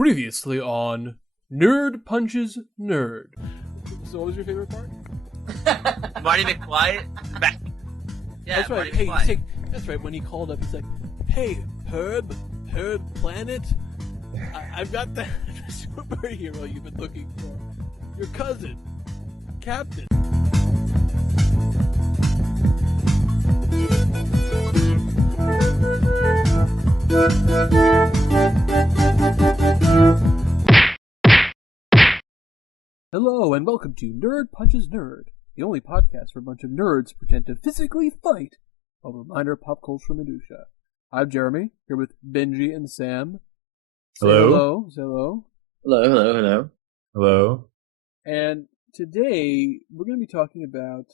Previously on Nerd Punches Nerd. So what was your favorite part? Marty McFly back. Yeah, that's right. Marty McFly. That's right. When he called up, he's like, "Hey, Herb Planet, I've got the superhero you've been looking for. Your cousin, Captain." Hello, and welcome to Nerd Punches Nerd, the only podcast where a bunch of nerds pretend to physically fight over minor pop culture minutia. I'm Jeremy, here with Benji and Sam. Hello. Say hello. Hello. And today, we're going to be talking about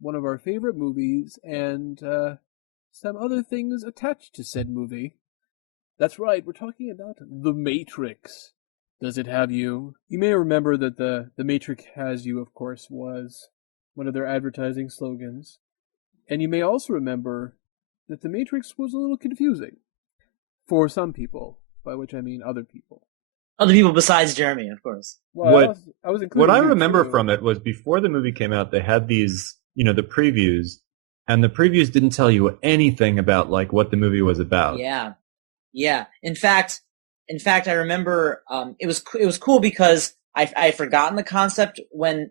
one of our favorite movies and some other things attached to said movie. That's right, we're talking about The Matrix. Does it have you? You may remember that the Matrix has you, of course, was one of their advertising slogans. And you may also remember that The Matrix was a little confusing. For some people, by which I mean other people. Other people besides Jeremy, of course. Well, I was including what I you remember too. from it was before the movie came out, they had these, the previews, and the previews didn't tell you anything about, like, what the movie was about. Yeah. In fact, I remember it was cool because I had forgotten the concept when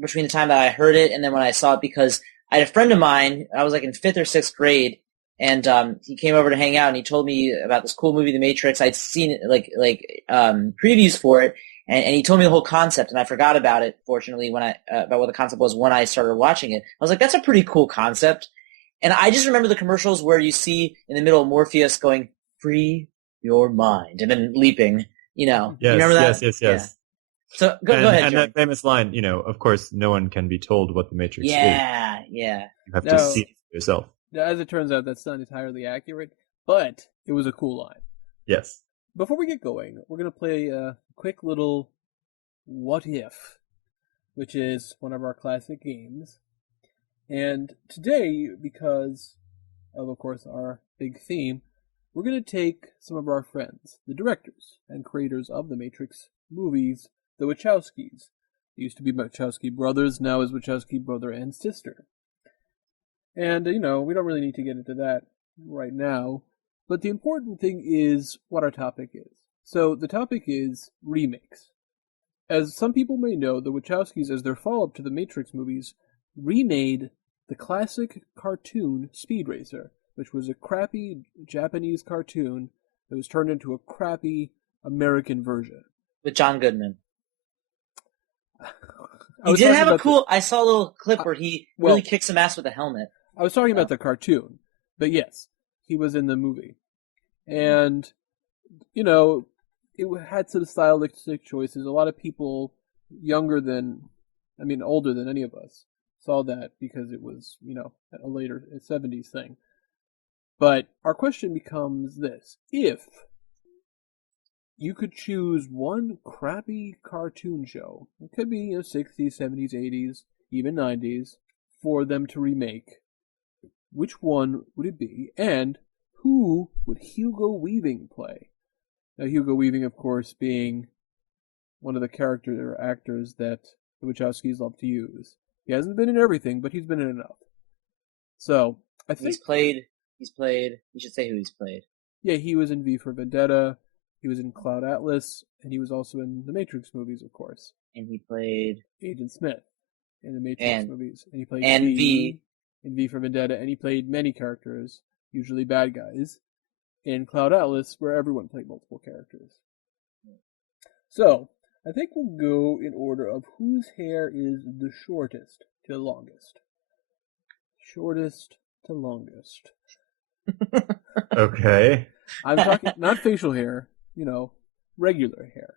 between the time that I heard it and then when I saw it, because I had a friend of mine. I was like in 5th or 6th grade, and he came over to hang out and he told me about this cool movie, The Matrix. I'd seen it like previews for it, and he told me the whole concept, and I forgot about it. Fortunately, when about what the concept was when I started watching it, I was like, that's a pretty cool concept. And I just remember the commercials where you see in the middle Morpheus going, "Free your mind," and then leaping, Yes, you remember that? Yes. Yeah. So go ahead, And Jeremy. that famous line, of course, no one can be told what the Matrix is. Yeah. You have to see it for yourself. As it turns out, that's not entirely accurate, but it was a cool line. Yes. Before we get going, we're going to play a quick little What If, which is one of our classic games. And today, because of course, our big theme, we're going to take some of our friends, the directors and creators of the Matrix movies, the Wachowskis. They used to be Wachowski brothers, now is Wachowski brother and sister. And, we don't really need to get into that right now, but the important thing is what our topic is. So, the topic is remakes. As some people may know, the Wachowskis, as their follow-up to the Matrix movies, remade the classic cartoon Speed Racer, which was a crappy Japanese cartoon that was turned into a crappy American version. With John Goodman. He did have a cool... I saw a little clip where he really kicks some ass with a helmet. I was talking about the cartoon, but yes, he was in the movie. And, it had some stylistic choices. A lot of people older than any of us, saw that because it was, a later 70s thing. But our question becomes this. If you could choose one crappy cartoon show, it could be 60s, 70s, 80s, even 90s, for them to remake, which one would it be? And who would Hugo Weaving play? Now, Hugo Weaving, of course, being one of the character actors that the Wachowskis love to use. He hasn't been in everything, but he's been in enough. So, I think... He's played, you should say who he's played. Yeah, he was in V for Vendetta, he was in Cloud Atlas, and he was also in the Matrix movies, of course. And he played... Agent Smith in the Matrix movies. And he played V in V for Vendetta, and he played many characters, usually bad guys, in Cloud Atlas, where everyone played multiple characters. So, I think we'll go in order of whose hair is the shortest to longest. Shortest to longest. Okay. I'm talking not facial hair, regular hair.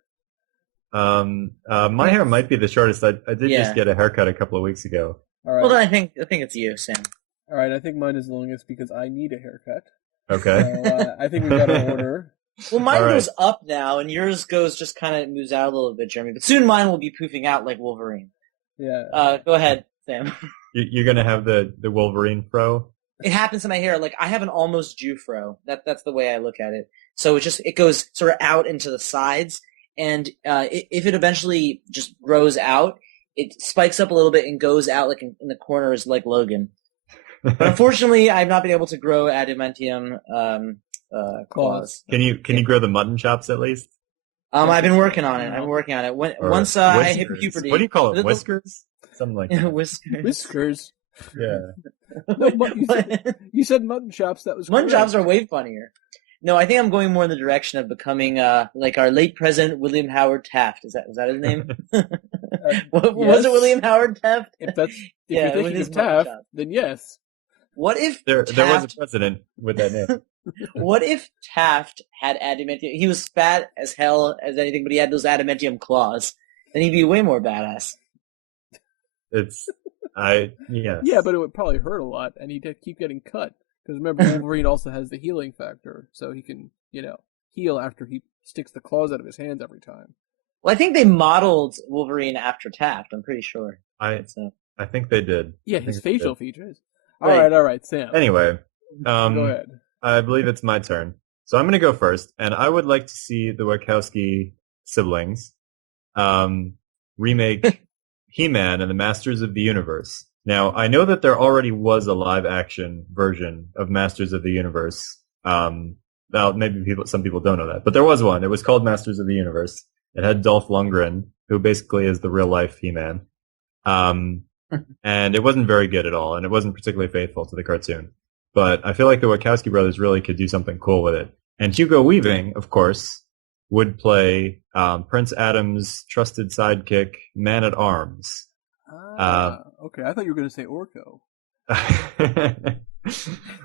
My hair might be the shortest. I did just get a haircut a couple of weeks ago. All right. Well, then I think it's you, Sam. All right, I think mine is the longest because I need a haircut. Okay. So I think we got to order. Well, mine goes up now, and yours just kind of moves out a little bit, Jeremy. But soon mine will be poofing out like Wolverine. Yeah. Go ahead, Sam. You're gonna have the Wolverine fro? It happens to my hair. Like, I have an almost Jew fro. That's the way I look at it. So it goes sort of out into the sides, and if it eventually just grows out, it spikes up a little bit and goes out like in the corners like Logan. But unfortunately, I've not been able to grow adamantium claws. Can you grow the mutton chops at least? I've been working on it. Once I hit puberty. What do you call it? Whiskers? Something like that. Whiskers. Yeah. No, you said mutton chops. That was mutton correct. chops are way funnier. No, I think I'm going more in the direction of becoming like our late president William Howard Taft. Was that his name? Was it William Howard Taft? If you're thinking of Taft, then yes. What if there was a president with that name? What if Taft had adamantium? He was fat as hell as anything, but he had those adamantium claws. Then he'd be way more badass. Yeah, but it would probably hurt a lot, and he'd keep getting cut. Because remember, Wolverine also has the healing factor, so he can, heal after he sticks the claws out of his hands every time. Well, I think they modeled Wolverine after Taft. I'm pretty sure. I think they did. Yeah, his facial features. Right. All right, Sam. Anyway, go ahead. I believe it's my turn. So I'm going to go first, and I would like to see the Wachowski siblings remake He-Man and the Masters of the Universe. Now, I know that there already was a live-action version of Masters of the Universe. Now, maybe some people don't know that, but there was one. It was called Masters of the Universe. It had Dolph Lundgren, who basically is the real-life He-Man. And it wasn't very good at all, and it wasn't particularly faithful to the cartoon. But I feel like the Wachowski brothers really could do something cool with it. And Hugo Weaving, of course, would play Prince Adam's trusted sidekick, Man-at-Arms. Okay. I thought you were going to say Orko.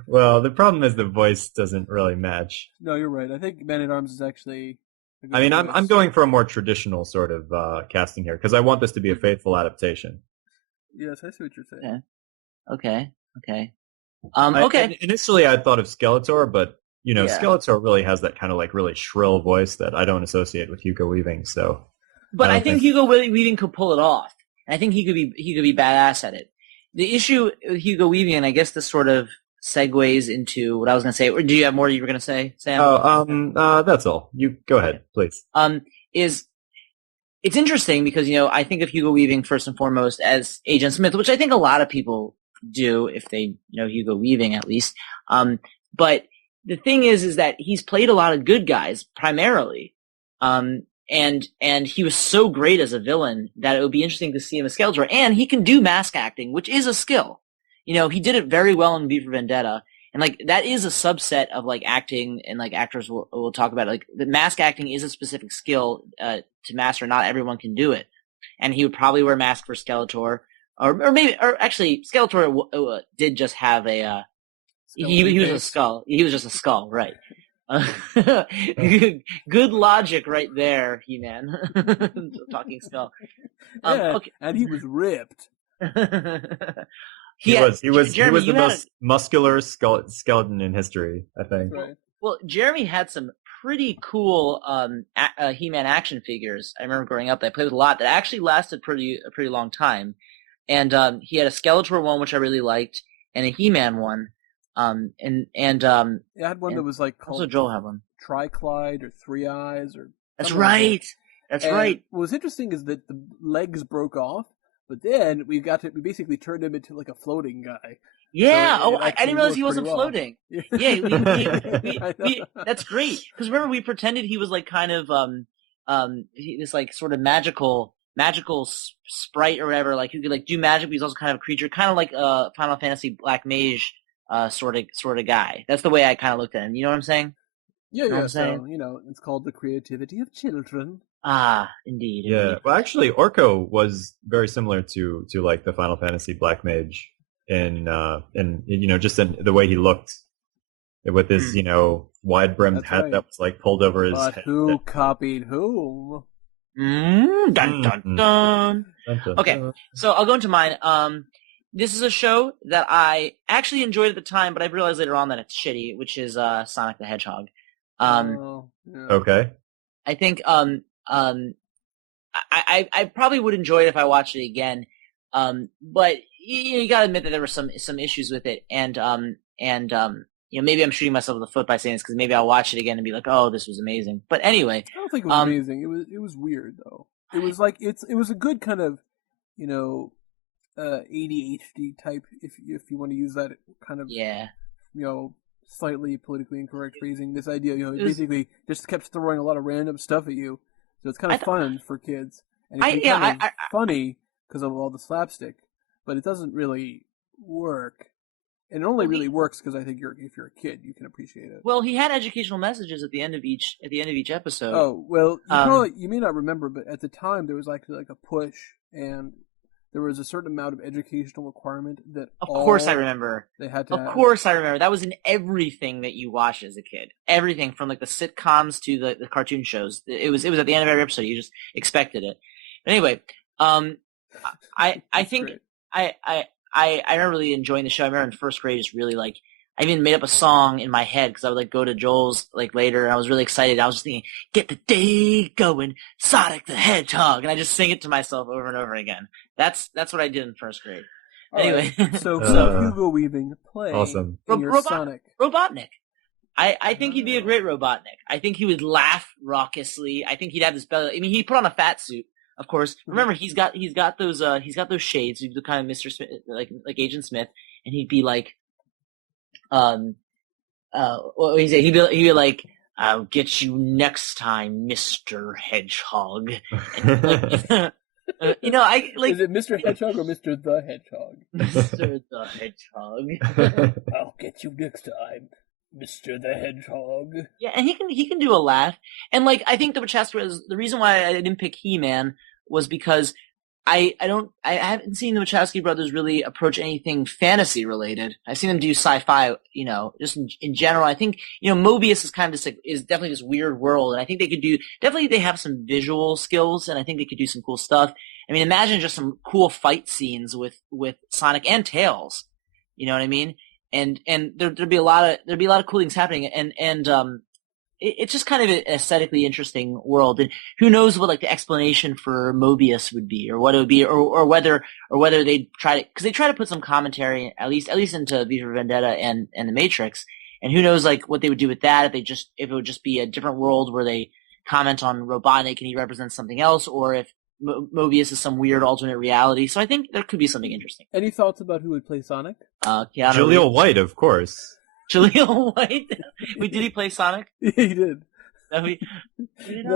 Well, the problem is the voice doesn't really match. No, you're right. I think Man-at-Arms is actually... I mean, I'm going for a more traditional sort of casting here, because I want this to be a faithful adaptation. Yes, I see what you're saying. Okay. Initially, I thought of Skeletor, but Skeletor really has that kind of like really shrill voice that I don't associate with Hugo Weaving. So, but I think Hugo Weaving could pull it off. I think he could be badass at it. The issue with Hugo Weaving, and I guess this sort of segues into what I was going to say. Or do you have more you were going to say, Sam? That's all. You go ahead, please. It's interesting because I think of Hugo Weaving first and foremost as Agent Smith, which I think a lot of people do if they know Hugo Weaving at least. But the thing is that he's played a lot of good guys primarily. And he was so great as a villain that it would be interesting to see him as Skeletor. And he can do mask acting, which is a skill. He did it very well in V for Vendetta. And like that is a subset of like acting, and like actors will talk about it. Like the mask acting is a specific skill to master. Not everyone can do it. And he would probably wear a mask for Skeletor, or actually Skeletor did just have a he was a skull. He was just a skull, right? Good logic right there, He-Man. Talking skull. Okay. And he was ripped. He was the most muscular skeleton in history, I think. Right. Well, Jeremy had some pretty cool He-Man action figures. I remember growing up that I played with a lot that actually lasted a pretty long time. And he had a Skeletor one, which I really liked, and a He-Man one. I had one that was like called also Joel had one. Triclyde or Three Eyes or. That's right. That's right. What was interesting is that the legs broke off, but then we basically turned him into like a floating guy. Yeah. So I didn't realize he wasn't floating. Yeah. That's great. Because remember, we pretended he was like kind of this like sort of magical sprite or whatever. Like he could like do magic, but he's also kind of a creature, kind of like Final Fantasy Black Mage sort of guy. That's the way I kind of looked at him. You know what I'm saying? Yeah, yeah. So, it's called the creativity of children. Ah, indeed. Yeah. Indeed. Well, actually, Orko was very similar to like the Final Fantasy Black Mage in just in the way he looked with his wide brimmed hat that was like pulled over his head. Who copied whom? Dun dun dun. Okay, so I'll go into mine. This is a show that I actually enjoyed at the time, but I realized later on that it's shitty, which is Sonic the Hedgehog. Okay. I think I probably would enjoy it if I watched it again. But you gotta admit that there were some issues with it, and maybe I'm shooting myself in the foot by saying this because maybe I'll watch it again and be like, oh, this was amazing. But anyway, I don't think it was amazing. It was weird though. It was like it was a good kind of, ADHD type, if you want to use that kind of slightly politically incorrect phrasing. This idea, basically just kept throwing a lot of random stuff at you, so it's kind of fun for kids, and it's kind of funny because of all the slapstick, but it doesn't really work. And it only really works because I think if you're a kid, you can appreciate it. Well, he had educational messages at the end of each episode. Oh well, you may not remember, but at the time there was like a push, and there was a certain amount of educational requirement that. Of course, I remember. They had to. Of course, I remember. That was in everything that you watched as a kid. Everything from like the sitcoms to the cartoon shows. It was at the end of every episode. You just expected it. But anyway, I think I remember really enjoying the show. I remember in first grade, just really like, I even made up a song in my head because I would like go to Joel's like later, and I was really excited. I was just thinking, "Get the day going, Sonic the Hedgehog," and I just sing it to myself over and over again. That's what I did in first grade. Anyway, right. so Hugo Weaving playing awesome. your Sonic. Robotnik. I think he'd be a great Robotnik. I think he would laugh raucously. I think he'd have this belly. I mean, he put on a fat suit. Of course, remember he's got those shades. He's the kind of Mr. Smith, like Agent Smith, and he'd be like, what would he say? He'd be like, "I'll get you next time, Mr. Hedgehog." And, like, I like. Is it Mr. Hedgehog or Mr. the Hedgehog? Mr. the Hedgehog. I'll get you next time, Mr. the Hedgehog. Yeah, and he can do a laugh. And like I think the Wachowskis, the reason why I didn't pick He-Man was because I haven't seen the Wachowski brothers really approach anything fantasy related. I've seen them do sci-fi, just in general. I think, Mobius is kind of just is definitely this weird world, and I think they have some visual skills, and I think they could do some cool stuff. I mean, imagine just some cool fight scenes with Sonic and Tails. You know what I mean? And there'd be a lot of cool things happening, and it's just kind of an aesthetically interesting world. And who knows what like the explanation for Mobius would be, or what it would be, or whether they try to, because they try to put some commentary at least into V for Vendetta and the Matrix. And who knows like what they would do with that if it would just be a different world where they comment on Robotnik and he represents something else, or if Mobius is some weird alternate reality. So I think there could be something interesting. Any thoughts about who would play Sonic? Jaleel White, of course. Jaleel White? Wait, did he play Sonic? He did. Did That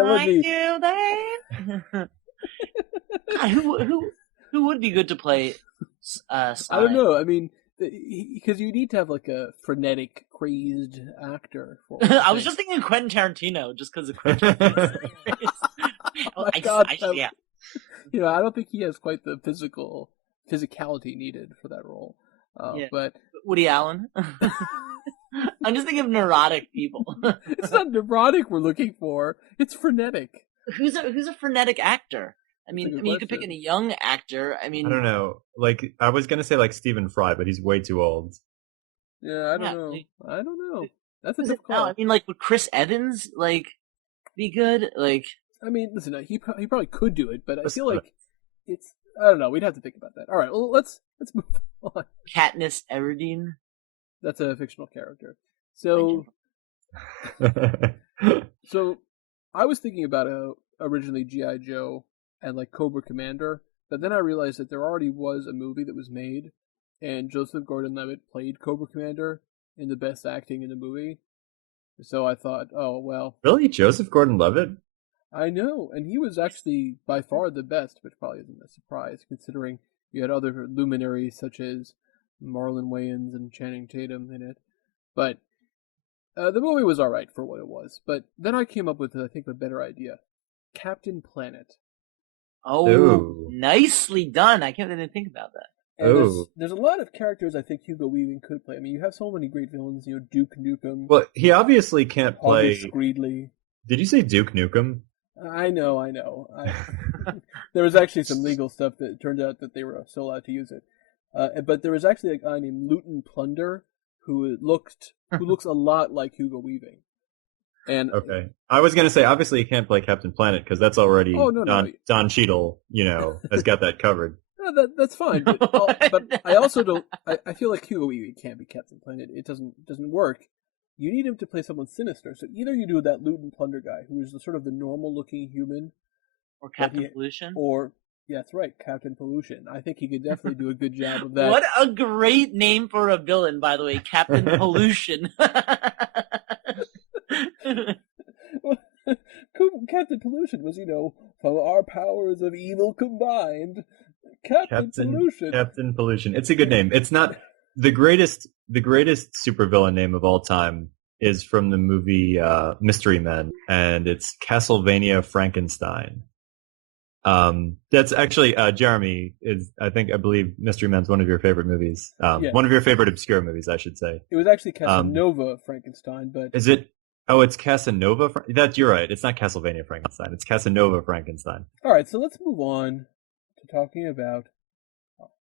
I do that? God, who would be good to play Sonic? I don't know. I mean, because you need to have like a frenetic, crazed actor. I was just thinking Quentin Tarantino, just because of Quentin Tarantino. Yeah. I don't think he has quite the physicality needed for that role. But Woody Allen. I'm just thinking of neurotic people. It's not neurotic we're looking for. It's frenetic. Who's a frenetic actor? I mean, you could pick a young actor. I mean, I don't know. Like, I was gonna say like Stephen Fry, but he's way too old. Yeah, I don't know. That's a tough call. I mean, like, would Chris Evans like be good? Like, I mean, listen, he probably could do it, but I feel like it's. I don't know. We'd have to think about that. All right, well, let's move on. Katniss Everdeen. That's a fictional character. So I was thinking about originally G.I. Joe and like Cobra Commander, but then I realized that there already was a movie that was made, and Joseph Gordon-Levitt played Cobra Commander in the best acting in the movie. So I thought, oh well. Really, Joseph Gordon-Levitt? I know, and he was actually by far the best, which probably isn't a surprise considering you had other luminaries such as Marlon Wayans and Channing Tatum in it. But the movie was alright for what it was. But then I came up with, I think, a better idea. Captain Planet. Oh, ooh. Nicely done. I can't even think about that. And there's a lot of characters I think Hugo Weaving could play. I mean, you have so many great villains, Duke Nukem. Well, he obviously can't play... August Greedley. Did you say Duke Nukem? I know. There was actually some legal stuff that turned out that they were still allowed to use it. But there was actually a guy named Luton Plunder who looks a lot like Hugo Weaving. And okay, I was gonna say obviously he can't play Captain Planet because that's already Don Cheadle, has got that covered. That's fine, but I also don't. I feel like Hugo Weaving can't be Captain Planet. It doesn't work. You need him to play someone sinister. So either you do that loot and plunder guy, who is the sort of the normal looking human, or Captain Pollution, or yeah, that's right, Captain Pollution. I think he could definitely do a good job of that. What a great name for a villain, by the way, Captain Pollution. Captain Pollution was, from our powers of evil combined. Captain Pollution. Captain Pollution. It's a good name. It's not the greatest supervillain name of all time is from the movie Mystery Men, and it's Castlevania Frankenstein. That's actually Jeremy I believe Mystery Men's one of your favorite movies. Yeah. One of your favorite obscure movies, I should say. It was actually Casanova Frankenstein, but is it? Oh, it's Casanova. You're right. It's not Castlevania Frankenstein. It's Casanova Frankenstein. All right, so let's move on to talking about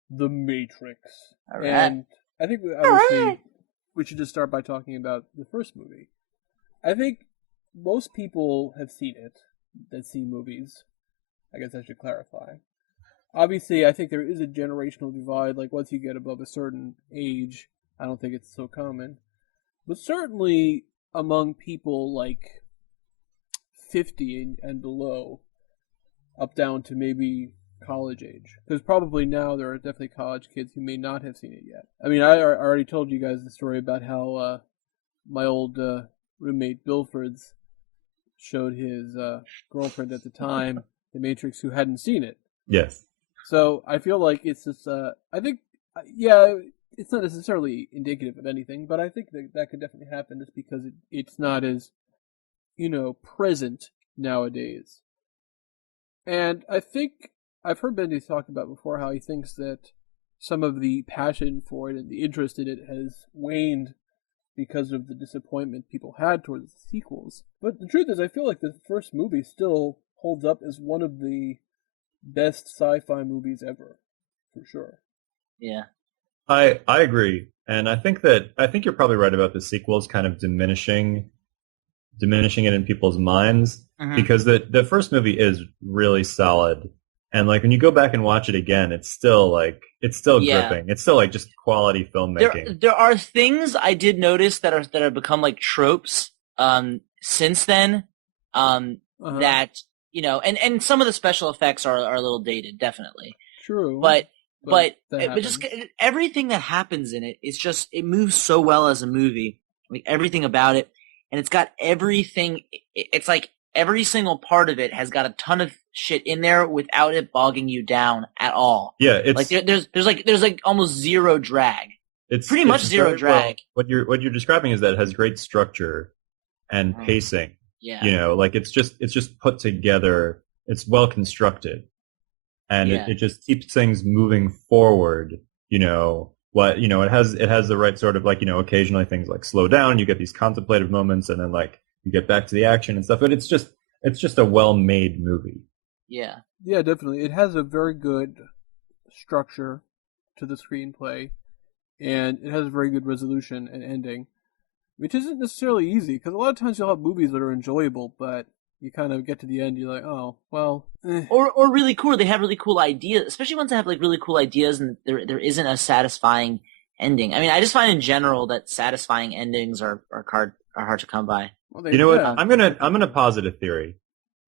The Matrix. All right. And I think obviously we should just start by talking about the first movie. I think most people have seen it that see movies. I guess I should clarify. Obviously, I think there is a generational divide. Like, once you get above a certain age, I don't think it's so common. But certainly among people like 50 and below, up down to maybe college age. Because probably now there are definitely college kids who may not have seen it yet. I mean, I already told you guys the story about how my old roommate Bilfords showed his girlfriend at the time The Matrix, who hadn't seen it. Yes. So I feel like it's just, I think, yeah, it's not necessarily indicative of anything, but I think that could definitely happen just because it's not as, present nowadays. And I think I've heard Bendy talk about before how he thinks that some of the passion for it and the interest in it has waned because of the disappointment people had towards the sequels. But the truth is, I feel like the first movie still holds up as one of the best sci-fi movies ever, for sure. Yeah. I agree. And I think you're probably right about the sequels kind of diminishing it in people's minds, because the first movie is really solid. And like when you go back and watch it again, it's still gripping. It's still like just quality filmmaking. There are things I did notice that have become like tropes since then. That and some of the special effects are a little dated, definitely. True. But just everything that happens in it is just, it moves so well as a movie. Like everything about it, and it's got everything. It's like every single part of it has got a ton of shit in there without it bogging you down at all. Yeah, it's like there's like almost zero drag. It's pretty much zero drag. What you're describing is that it has great structure and pacing. Yeah. Like it's just put together. It's well constructed. And it just keeps things moving forward. It has the right sort of like, occasionally things like slow down, you get these contemplative moments, and then like you get back to the action and stuff. But it's just a well-made movie. Yeah. Yeah, definitely. It has a very good structure to the screenplay, and it has a very good resolution and ending, which isn't necessarily easy, because a lot of times you'll have movies that are enjoyable, but you kind of get to the end, you're like, oh, well. Or really cool. They have really cool ideas, especially ones that have like really cool ideas, and there isn't a satisfying ending. I mean, I just find in general that satisfying endings are hard to come by. Well, you know what? I'm gonna posit a theory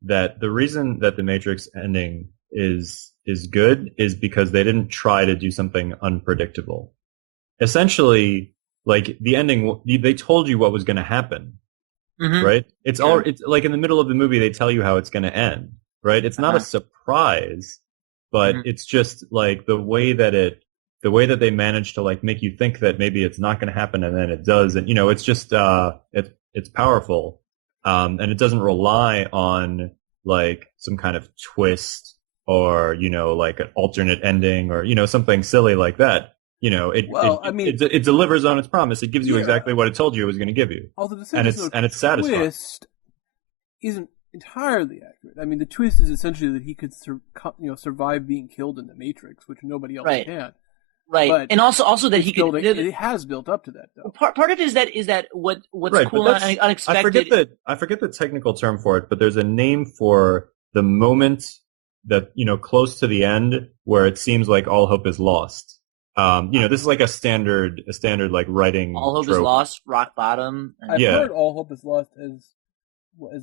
that the reason that the Matrix ending is good is because they didn't try to do something unpredictable. Essentially, like the ending, they told you what was going to happen. Right? It's like in the middle of the movie, they tell you how it's going to end, right? It's not a surprise, but it's just like the way that they manage to like make you think that maybe it's not going to happen and then it does. And, it's just, it's powerful. And it doesn't rely on like some kind of twist or, like an alternate ending or, something silly like that. It delivers on its promise. It gives you exactly what it told you it was going to give you. Although and it's satisfying. The twist isn't entirely accurate. I mean, the twist is essentially that he could survive being killed in the Matrix, which nobody else can. Right, but and also that he could. It has built up to that, though. Part of it is that what's cool and unexpected. I forget the technical term for it, but there's a name for the moment that, close to the end where it seems like all hope is lost. This is like a standard like writing All hope is trope. lost, rock bottom. I've heard all hope is lost as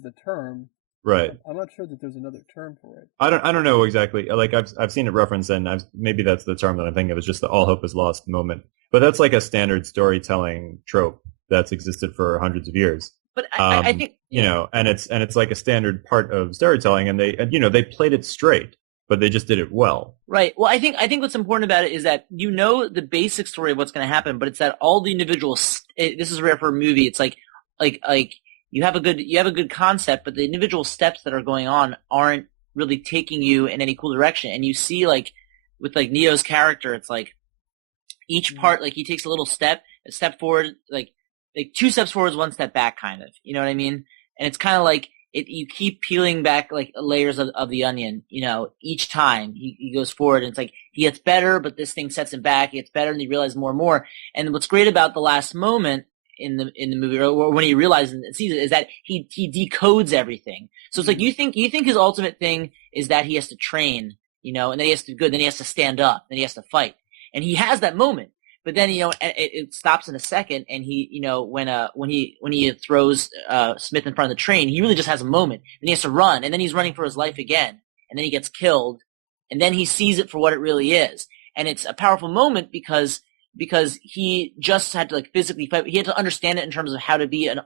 the term. Right. I'm not sure that there's another term for it. I don't know exactly. Like I've seen it referenced, and maybe that's the term that I'm thinking of. Is just the all hope is lost moment. But that's like a standard storytelling trope that's existed for hundreds of years. But I think and it's like a standard part of storytelling, and they played it straight, but they just did it well. Right. Well, I think what's important about it is that the basic story of what's going to happen, but it's that all the individuals. This is rare for a movie. It's like you have a good concept, but the individual steps that are going on aren't really taking you in any cool direction. And you see, like with like Neo's character, it's like each part, like he takes a step forward, like 2 steps forward, 1 step back, kind of. You know what I mean? And it's kind of like you keep peeling back like layers of the onion. Each time he goes forward, and it's like he gets better, but this thing sets him back. He gets better, and he realizes more and more. And what's great about the last moment in the movie, or when he realizes and sees it, is that he decodes everything. So it's like you think his ultimate thing is that he has to train, and then he has to then he has to stand up, then he has to fight, and he has that moment. But then it stops in a second, and he when he throws Smith in front of the train, he really just has a moment, and he has to run, and then he's running for his life again, and then he gets killed, and then he sees it for what it really is, and it's a powerful moment because he just had to like physically fight. He had to understand it in terms of how to be an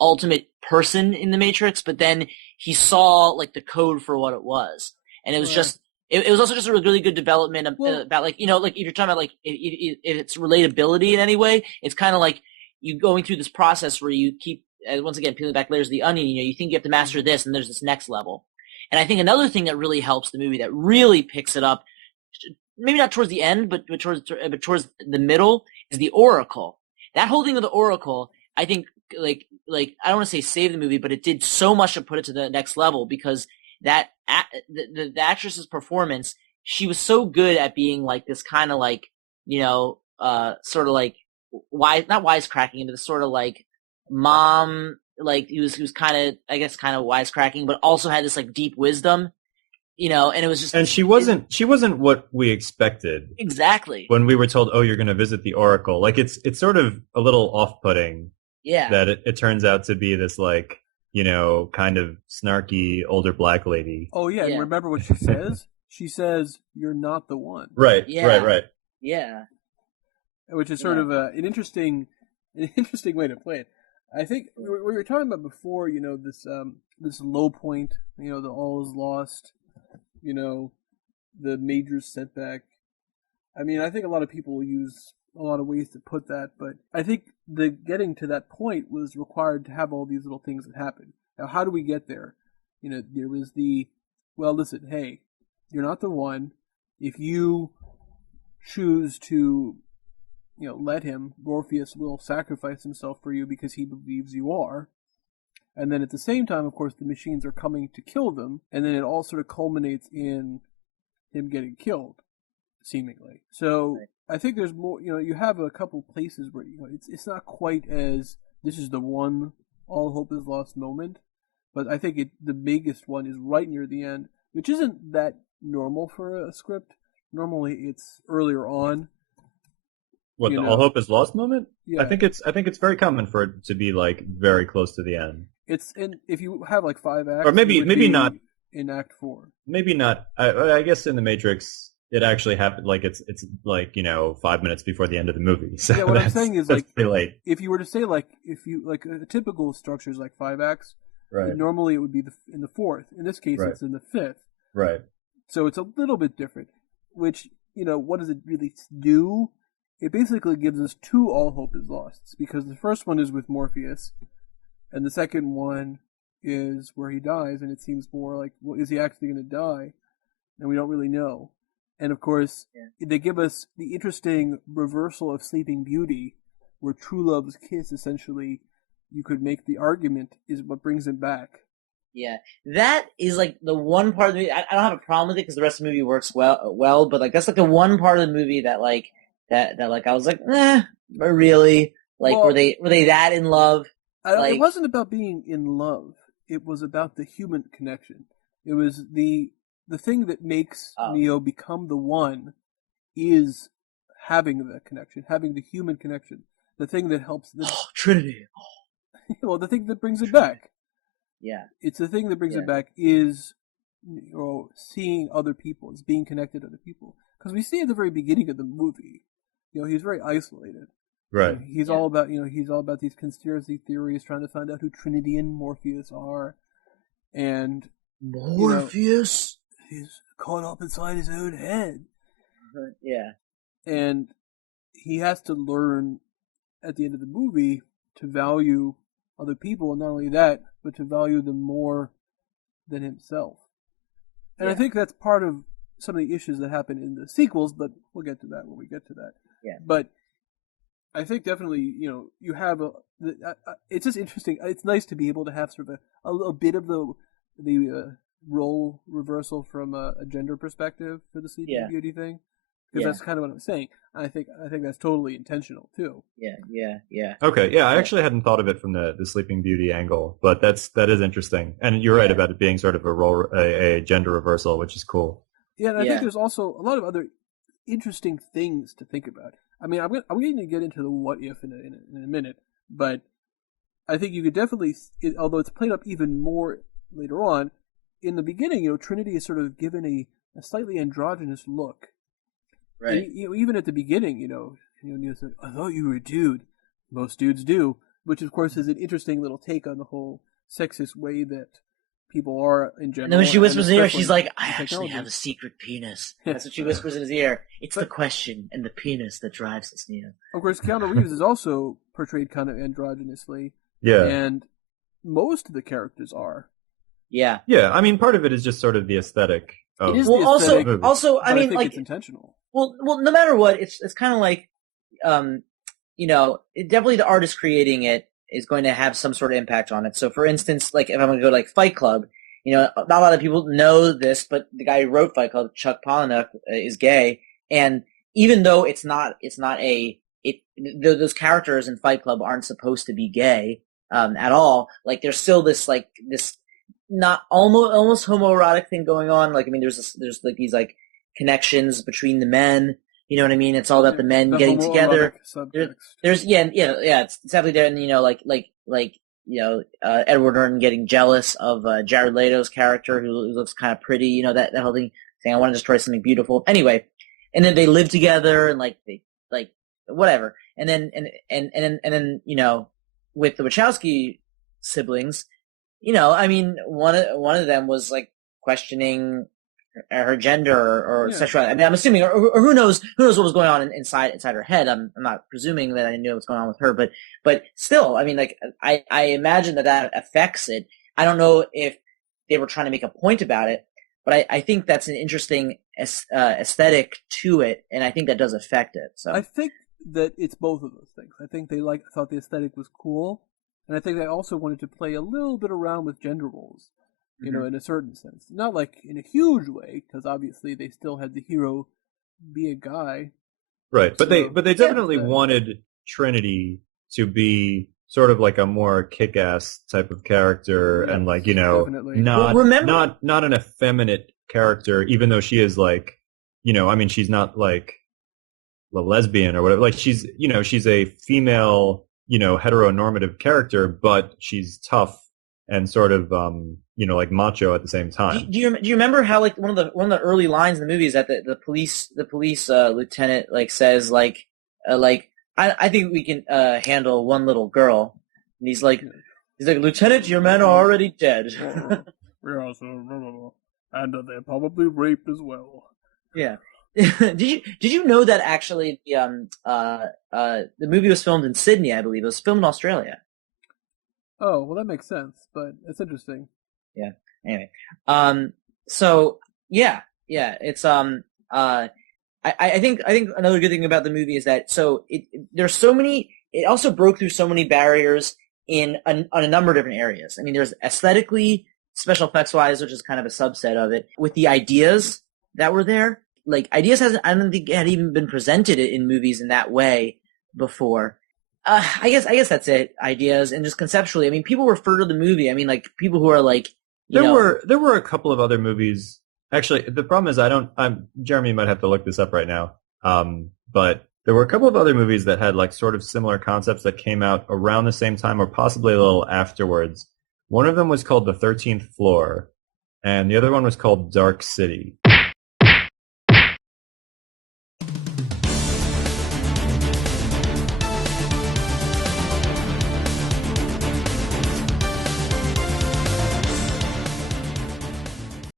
ultimate person in the Matrix. But then he saw like the code for what it was, and it was just it was also just a really good development about like if you're talking about like if it's relatability in any way, it's kind of like you going through this process where you keep once again peeling back layers of the onion. You think you have to master this, and there's this next level. And I think another thing that really helps the movie, that really picks it up. Maybe not towards the end, but towards the middle, is the Oracle. That whole thing of the Oracle, I think, like I don't want to say save the movie, but it did so much to put it to the next level, because that the actress's performance, she was so good at being like this kind of like sort of like not wisecracking, but this sort of like mom, like he was kind of wisecracking, but also had this like deep wisdom. And it was just, and she wasn't what we expected. Exactly. When we were told, oh, you're going to visit the Oracle, like it's sort of a little off-putting. Yeah. That it turns out to be this like, kind of snarky older black lady. Oh yeah. And remember what she says? She says, "You're not the one." Right. Yeah. Right. Yeah. Which is sort of an interesting way to play it. I think we were talking about before, this low point, the all is lost. The major setback. I mean, I think a lot of people use a lot of ways to put that, but I think the getting to that point was required to have all these little things that happen. Now, how do we get there? There was listen, hey, you're not the one. If you choose to, let him, Morpheus will sacrifice himself for you because he believes you are. And then at the same time, of course, the machines are coming to kill them, and then it all sort of culminates in him getting killed, seemingly. So I think there's more. You have a couple places where it's not quite as this is the one all hope is lost moment, but I think the biggest one is right near the end, which isn't that normal for a script. Normally, it's earlier on. What, the all hope is lost moment? Yeah. I think it's very common for it to be like very close to the end. It's if you have like 5 acts, or maybe not in Act 4. Maybe not. I guess in the Matrix, it actually happened. Like it's like 5 minutes before the end of the movie. So yeah, what I'm saying is like pretty late. If you were to say like if you like a typical structure is like 5 acts, right? Normally it would be in the 4th. In this case, it's in the 5th. Right. So it's a little bit different. Which what does it really do? It basically gives us 2 all hope is lost, because the first one is with Morpheus, and the second one is where he dies, and it seems more like, well, is he actually going to die? And we don't really know. And of course, they give us the interesting reversal of Sleeping Beauty, where true love's kiss, essentially, you could make the argument, is what brings him back. Yeah, that is like the one part of the movie. I don't have a problem with it because the rest of the movie works well. But like that's like the one part of the movie that like that like I was like, really? Like, were they that in love? It wasn't about being in love. It was about the human connection. It was the thing that makes Oh. Neo become the one is having the connection, having the human connection. The thing that helps the Trinity. well, the thing that brings it back. Yeah. It's the thing that brings Yeah. it back is seeing other people, is being connected to other people. Because we see at the very beginning of the movie, he's very isolated. Right. He's all about he's all about these conspiracy theories, trying to find out who Trinity and Morpheus are, and Morpheus. he's caught up inside his own head. Yeah. And he has to learn at the end of the movie to value other people, and not only that, but to value them more than himself. And I think that's part of some of the issues that happen in the sequels, but we'll get to that when we get to that. Yeah. But I think definitely, you have it's just interesting. It's nice to be able to have sort of a little bit of the role reversal from a gender perspective for the Sleeping Beauty thing, because that's kind of what I'm saying. I think that's totally intentional too. Yeah. Okay, yeah, I actually hadn't thought of it from the Sleeping Beauty angle, but that is interesting, and you're right about it being sort of a gender reversal, which is cool. Yeah, and I think there's also a lot of other interesting things to think about. I mean, I'm going to get into the what if in a minute, but I think you could definitely, although it's played up even more later on, in the beginning, Trinity is sort of given a slightly androgynous look. Right. And, even at the beginning, Neo said, "I thought you were a dude." Most dudes do, which of course is an interesting little take on the whole sexist way that people are in general. And then when she whispers in his ear, she's like, "I actually have a secret penis." That's what she whispers in his ear. It's the question and the penis that drives this, Neo. Of course, Keanu Reeves is also portrayed kind of androgynously. Yeah. And most of the characters are. Yeah. Yeah, I mean, part of it is just sort of the aesthetic. It is also, I mean, think like, it's intentional. Well, no matter what, it's kind of like, definitely the artist creating it is going to have some sort of impact on it. So, for instance, like if I'm going to go to like Fight Club, not a lot of people know this, but the guy who wrote Fight Club, Chuck Palahniuk, is gay, and even though those characters in Fight Club aren't supposed to be gay at all, like there's still this not almost homoerotic thing going on. Like, I mean, there's like these like connections between the men. You know what I mean? It's all about the men getting together. There's it's definitely there. And Edward Norton getting jealous of Jared Leto's character, who looks kind of pretty. That whole thing, saying I want to destroy something beautiful. Anyway, and then they live together and they whatever. And then with the Wachowski siblings, I mean, one of them was like questioning her gender or sexuality. I mean, I'm assuming, or who knows what was going on inside her head. I'm not presuming that I knew what's going on with her, but still, I mean, like, I imagine that affects it. I don't know if they were trying to make a point about it, but I think that's an interesting aesthetic to it, and I think that does affect it. So I think that it's both of those things. I think they thought the aesthetic was cool, and I think they also wanted to play a little bit around with gender roles. In a certain sense. Not like in a huge way, because obviously they still had the hero be a guy. Right, but they definitely wanted Trinity to be sort of like a more kick-ass type of character, and like, not an effeminate character, even though she is like, I mean, she's not like a lesbian or whatever. Like, she's a female, heteronormative character, but she's tough and sort of like macho at the same time. Do you remember how like one of the early lines in the movie is that the police lieutenant like says like I think we can handle one little girl, and he's like Lieutenant, your men are already dead. And they're probably raped as well. Yeah. Did you know that actually the movie was filmed in Sydney? I believe it was filmed in Australia. Oh, well, that makes sense, but it's interesting. Yeah. Anyway, so yeah, it's I think another good thing about the movie is that it also broke through so many barriers on a number of different areas. I mean, there's aesthetically, special effects wise, which is kind of a subset of it, with the ideas that were there. Like, ideas I don't think had even been presented in movies in that way before. I guess that's it. Ideas, and just conceptually, I mean, people refer to the movie. I mean, like, people who are like There were a couple of other movies. Actually, the problem is Jeremy might have to look this up right now. But there were a couple of other movies that had like sort of similar concepts that came out around the same time or possibly a little afterwards. One of them was called The 13th Floor, and the other one was called Dark City.